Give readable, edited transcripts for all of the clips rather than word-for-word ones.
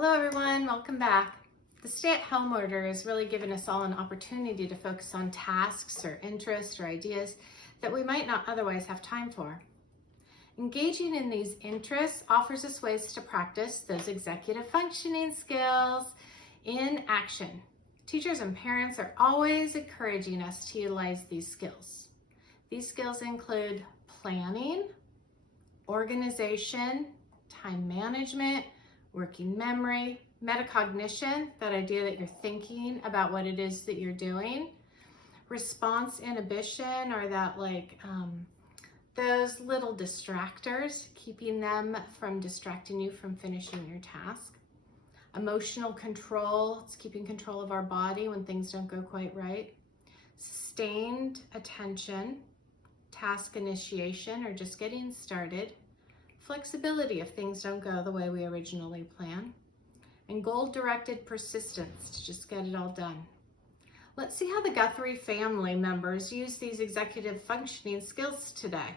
Hello everyone, welcome back. The stay-at-home order has really given us all an opportunity to focus on tasks or interests or ideas that we might not otherwise have time for. Engaging in these interests offers us ways to practice those executive functioning skills in action. Teachers and parents are always encouraging us to utilize these skills. These skills include planning, organization, time management, working memory, metacognition, that idea that you're thinking about what it is that you're doing, response inhibition, or that those little distractors, keeping them from distracting you from finishing your task. Emotional control, it's keeping control of our body when things don't go quite right. Sustained attention, task initiation, or just getting started. Flexibility if things don't go the way we originally planned. And goal-directed persistence to just get it all done. Let's see how the Guthrie family members use these executive functioning skills today.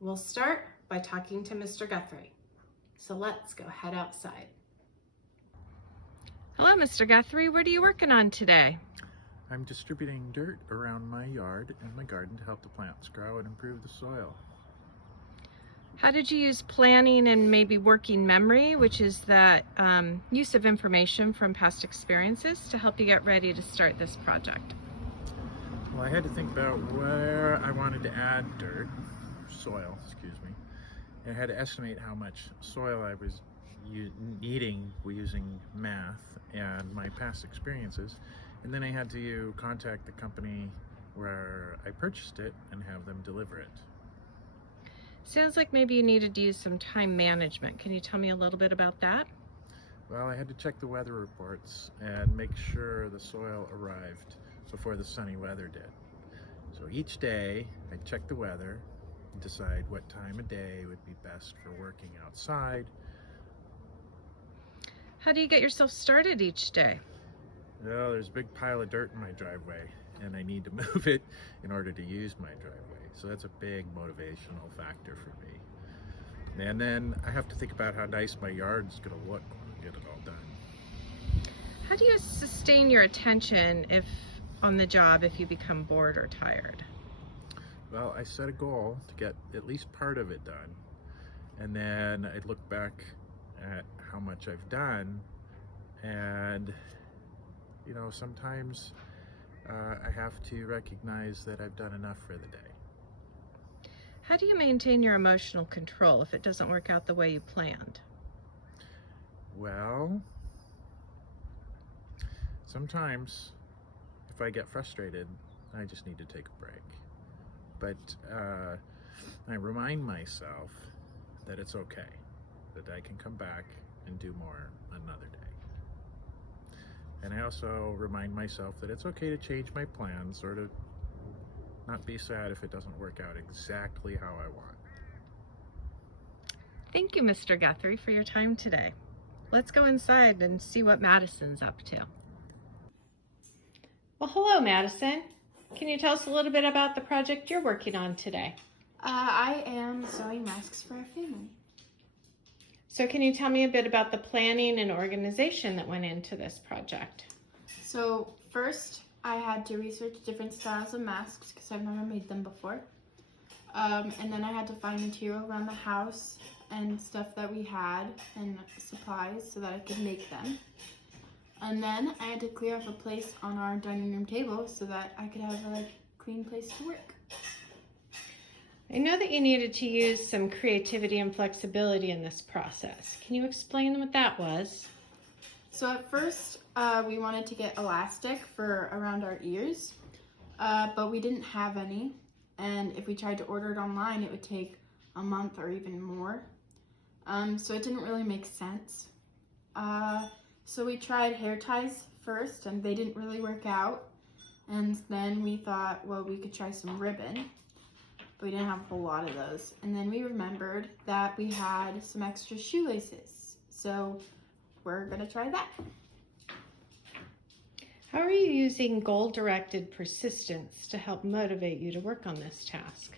We'll start by talking to Mr. Guthrie. So let's go head outside. Hello, Mr. Guthrie. What are you working on today? I'm distributing dirt around my yard and my garden to help the plants grow and improve the soil. How did you use planning and maybe working memory, which is that use of information from past experiences, to help you get ready to start this project? Well, I had to think about where I wanted to add soil, and I had to estimate how much soil I was needing using math and my past experiences. And then I had to contact the company where I purchased it and have them deliver it. Sounds like maybe you needed to use some time management. Can you tell me a little bit about that? Well, I had to check the weather reports and make sure the soil arrived before the sunny weather did. So each day I checked the weather and decide what time of day would be best for working outside. How do you get yourself started each day? Well, there's a big pile of dirt in my driveway and I need to move it in order to use my driveway. So that's a big motivational factor for me. And then I have to think about how nice my yard's gonna look when I get it all done. How do you sustain your attention on the job if you become bored or tired? Well, I set a goal to get at least part of it done. And then I'd look back at how much I've done. And, sometimes I have to recognize that I've done enough for the day. How do you maintain your emotional control if it doesn't work out the way you planned? Well, sometimes if I get frustrated, I just need to take a break. But I remind myself that it's okay, that I can come back and do more another day. And I also remind myself that it's okay to change my plans or to not be sad if it doesn't work out exactly how I want. Thank you, Mr. Guthrie, for your time today. Let's go inside and see what Madison's up to. Well, hello, Madison. Can you tell us a little bit about the project you're working on today? I am sewing masks for our family. So can you tell me a bit about the planning and organization that went into this project? So first, I had to research different styles of masks because I've never made them before. And then I had to find material around the house and stuff that we had and supplies so that I could make them. And then I had to clear off a place on our dining room table so that I could have a clean place to work. I know that you needed to use some creativity and flexibility in this process. Can you explain what that was? So at first, we wanted to get elastic for around our ears, but we didn't have any. And if we tried to order it online, it would take a month or even more. So it didn't really make sense. So we tried hair ties first, and they didn't really work out. And then we thought, well, we could try some ribbon, but we didn't have a whole lot of those. And then we remembered that we had some extra shoelaces. So we're gonna try that. How are you using goal-directed persistence to help motivate you to work on this task?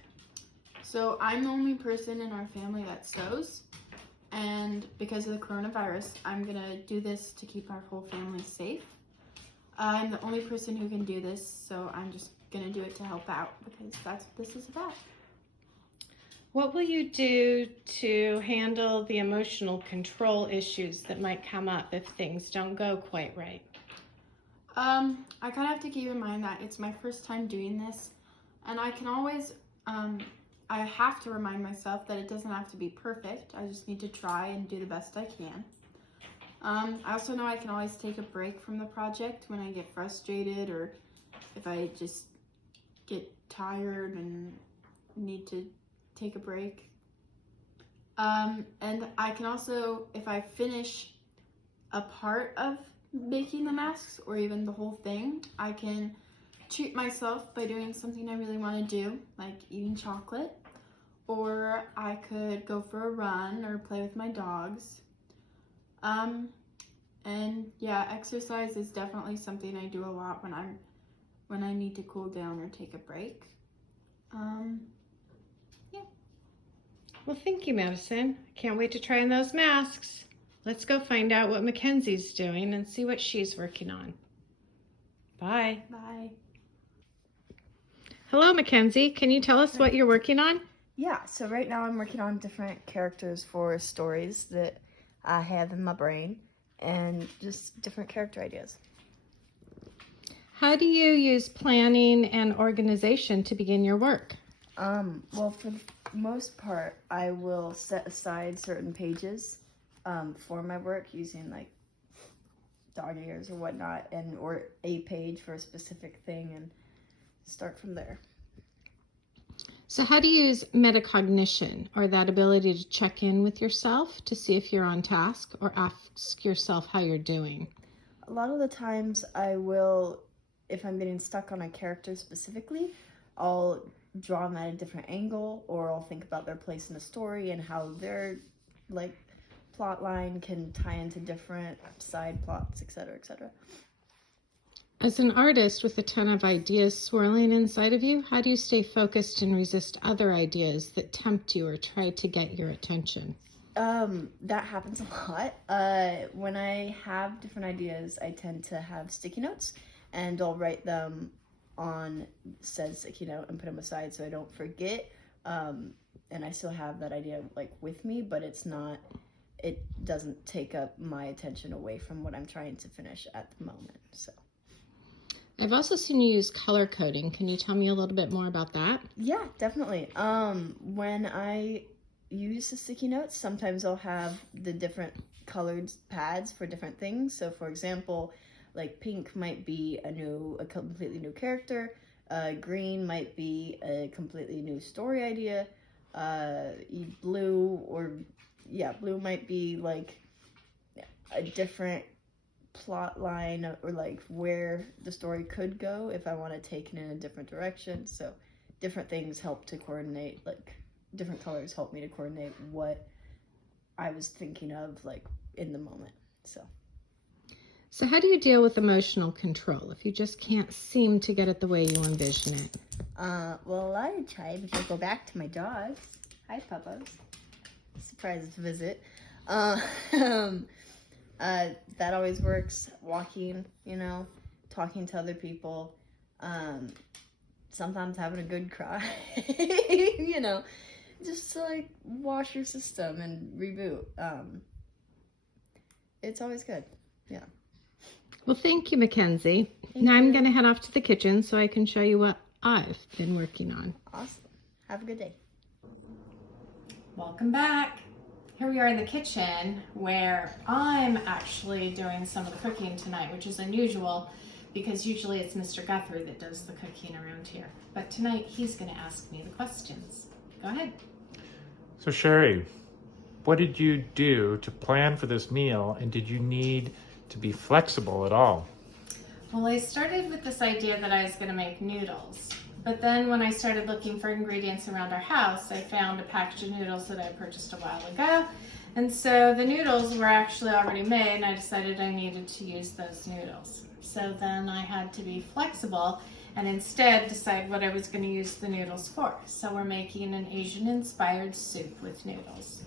So I'm the only person in our family that sews, and because of the coronavirus, I'm gonna do this to keep our whole family safe. I'm the only person who can do this, so I'm just gonna do it to help out because that's what this is about. What will you do to handle the emotional control issues that might come up if things don't go quite right? I kind of have to keep in mind that it's my first time doing this, and I can always, I have to remind myself that it doesn't have to be perfect. I just need to try and do the best I can. I also know I can always take a break from the project when I get frustrated or if I just get tired and need to take a break. And I can also, if I finish a part of making the masks or even the whole thing, I can treat myself by doing something I really want to do, like eating chocolate, or I could go for a run or play with my dogs. And yeah, exercise is definitely something I do a lot when I need to cool down or take a break. Yeah. Well, thank you, Madison. I can't wait to try on those masks. Let's go find out what Mackenzie's doing and see what she's working on. Bye. Bye. Hello, Mackenzie. Can you tell us what you're working on? Yeah, so right now I'm working on different characters for stories that I have in my brain and just different character ideas. How do you use planning and organization to begin your work? Well, for the most part, I will set aside certain pages for my work using like dog ears or whatnot, or a page for a specific thing, and start from there. So how do you use metacognition, or that ability to check in with yourself to see if you're on task or ask yourself how you're doing? A lot of the times I will, if I'm getting stuck on a character specifically, I'll draw them at a different angle, or I'll think about their place in the story and how their like plot line can tie into different side plots, etc., etc. As an artist with a ton of ideas swirling inside of you, how do you stay focused and resist other ideas that tempt you or try to get your attention? That happens a lot. When I have different ideas, I tend to have sticky notes, and I'll write them on said sticky note and put them aside so I don't forget. And I still have that idea like with me, but it doesn't take up my attention away from what I'm trying to finish at the moment. So. I've also seen you use color coding. Can you tell me a little bit more about that? Yeah, definitely. When I use the sticky notes, sometimes I'll have the different colored pads for different things. So for example, like pink might be a completely new character. Green might be a completely new story idea. Blue might be like a different plot line or like where the story could go if I want to take it in a different direction. So different things help to coordinate, like different colors help me to coordinate what I was thinking of like in the moment. So how do you deal with emotional control if you just can't seem to get it the way you envision it? Well, a lot of times I go back to my dogs. Hi, Puppas. Surprise visit. That always works. Walking, talking to other people, sometimes having a good cry, just to like wash your system and reboot. It's always good. Yeah. Well, thank you, Mackenzie. Thank now you. I'm going to head off to the kitchen so I can show you what I've been working on. Awesome. Have a good day. Welcome back. Here we are in the kitchen where I'm actually doing some of the cooking tonight, which is unusual because usually it's Mr. Guthrie that does the cooking around here. But tonight he's going to ask me the questions. Go ahead. So Sherry, what did you do to plan for this meal, and did you need to be flexible at all? Well, I started with this idea that I was going to make noodles. But then when I started looking for ingredients around our house, I found a package of noodles that I purchased a while ago. And so the noodles were actually already made, and I decided I needed to use those noodles. So then I had to be flexible and instead decide what I was going to use the noodles for. So we're making an Asian-inspired soup with noodles.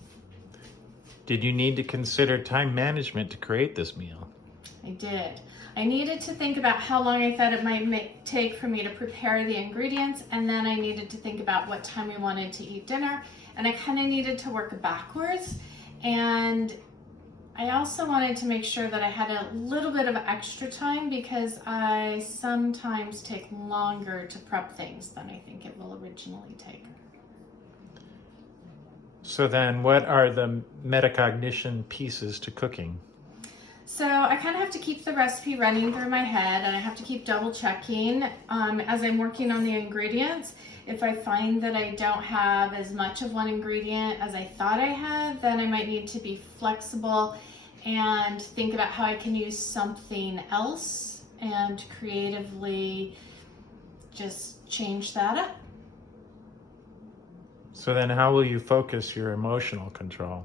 Did you need to consider time management to create this meal? I did. I needed to think about how long I thought it might take for me to prepare the ingredients, and then I needed to think about what time we wanted to eat dinner, and I kind of needed to work backwards. And I also wanted to make sure that I had a little bit of extra time because I sometimes take longer to prep things than I think it will originally take. So then what are the metacognition pieces to cooking? So I kind of have to keep the recipe running through my head, and I have to keep double checking as I'm working on the ingredients. If I find that I don't have as much of one ingredient as I thought I had, then I might need to be flexible and think about how I can use something else and creatively just change that up. So then how will you focus your emotional control?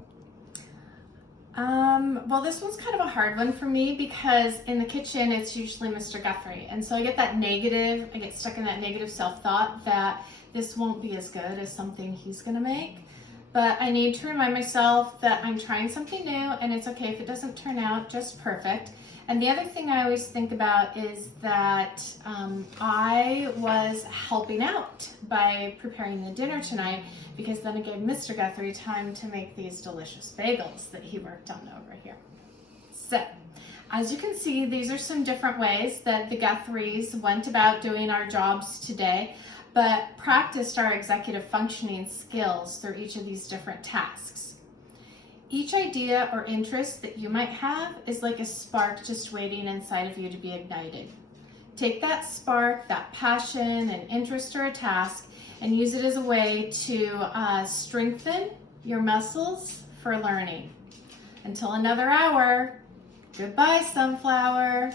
Well, this one's kind of a hard one for me because in the kitchen, it's usually Mr. Guthrie. And so I get stuck in that negative self-thought that this won't be as good as something he's gonna make. But I need to remind myself that I'm trying something new, and it's okay if it doesn't turn out just perfect. And the other thing I always think about is that I was helping out by preparing the dinner tonight, because then it gave Mr. Guthrie time to make these delicious bagels that he worked on over here. So, as you can see, these are some different ways that the Guthries went about doing our jobs today, but practiced our executive functioning skills through each of these different tasks. Each idea or interest that you might have is like a spark just waiting inside of you to be ignited. Take that spark, that passion, an interest, or a task, and use it as a way to strengthen your muscles for learning. Until another hour, goodbye, sunflower.